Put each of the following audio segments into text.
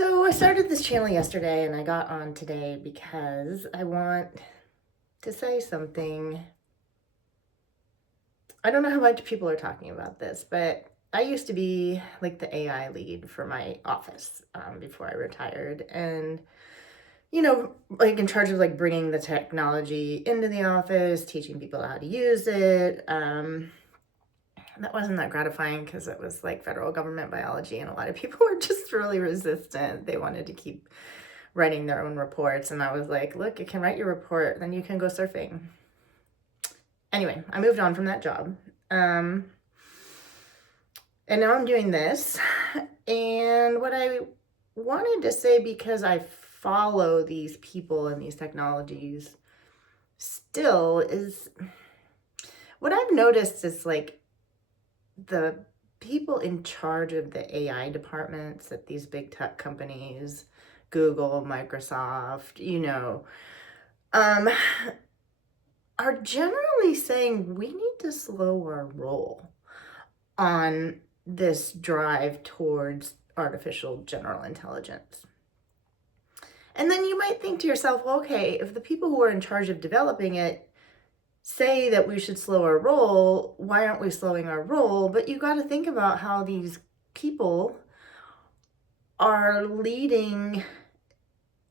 So I started this channel yesterday and I got on today because I want to say something. I don't know how much people are talking about this, but I used to be like the AI lead for my office before I retired. And, like in charge of like bringing the technology into the office, teaching people how to use it. That wasn't that gratifying because it was like federal government biology and a lot of people were just really resistant. They wanted to keep writing their own reports. And I was like, look, you can write your report, then you can go surfing. Anyway, I moved on from that job. And now I'm doing this. And what I wanted to say, because I follow these people and these technologies still, is what I've noticed is like the people in charge of the AI departments at these big tech companies, Google, Microsoft, are generally saying we need to slow our roll on this drive towards artificial general intelligence. And then you might think to yourself, well, okay, if the people who are in charge of developing it say that we should slow our roll, why aren't we slowing our roll? But you got to think about how these people are leading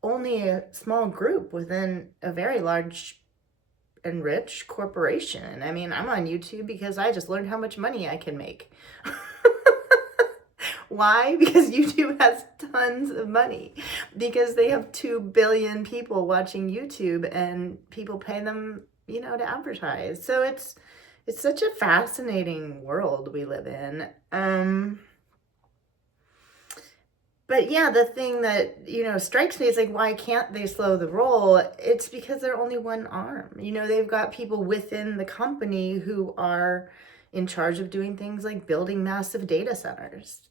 only a small group within a very large and rich corporation. I mean, I'm on YouTube because I just learned how much money I can make. Why? Because YouTube has tons of money. Because they have 2 billion people watching YouTube and people pay them, to advertise. So it's such a fascinating world we live in. But yeah, the thing that, strikes me is like, why can't they slow the roll? It's because they're only one arm. They've got people within the company who are in charge of doing things like building massive data centers.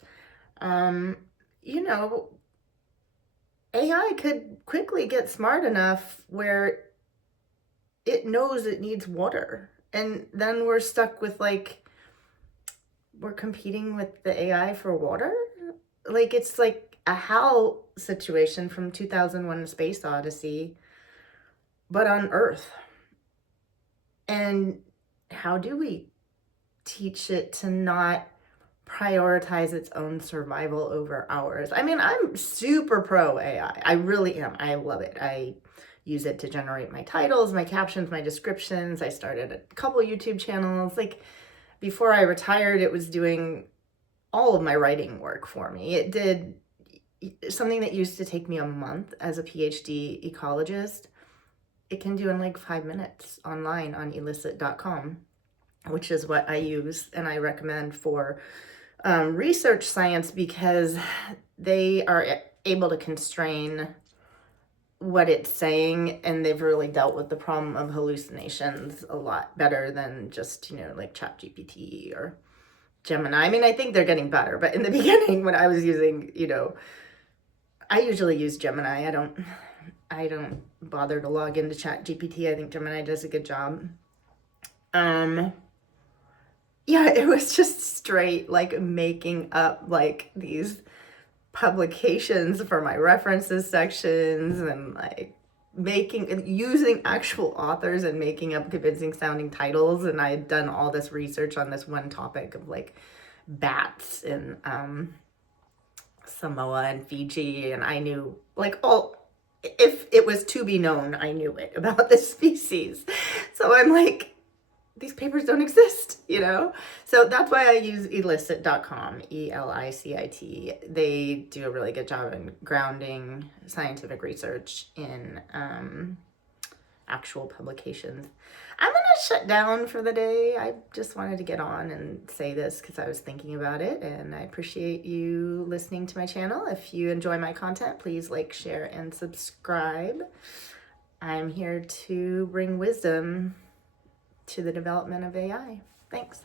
AI could quickly get smart enough where it knows it needs water. And then we're stuck with we're competing with the AI for water. Like, it's like a HAL situation from 2001: A Space Odyssey, but on Earth. And how do we teach it to not prioritize its own survival over ours? I mean, I'm super pro AI. I really am. I love it. I use it to generate my titles, my captions, my descriptions. I started a couple YouTube channels. Like, before I retired, it was doing all of my writing work for me. It did something that used to take me a month as a PhD ecologist. It can do in like 5 minutes online on illicit.com, which is what I use and I recommend for research science, because they are able to constrain what it's saying, and they've really dealt with the problem of hallucinations a lot better than just, like ChatGPT or Gemini. I mean, I think they're getting better, but in the beginning when I was using, I usually use Gemini. I don't bother to log into ChatGPT. I think Gemini does a good job. Yeah, it was just straight like making up like these publications for my references sections, and like using actual authors and making up convincing sounding titles. And I had done all this research on this one topic of like bats in Samoa and Fiji, and I knew like if it was to be known, I knew it about this species. So I'm like, these papers don't exist, So that's why I use illicit.com, ELICIT. They do a really good job in grounding scientific research in actual publications. I'm going to shut down for the day. I just wanted to get on and say this because I was thinking about it, and I appreciate you listening to my channel. If you enjoy my content, please like, share, and subscribe. I'm here to bring wisdom to the development of AI. Thanks.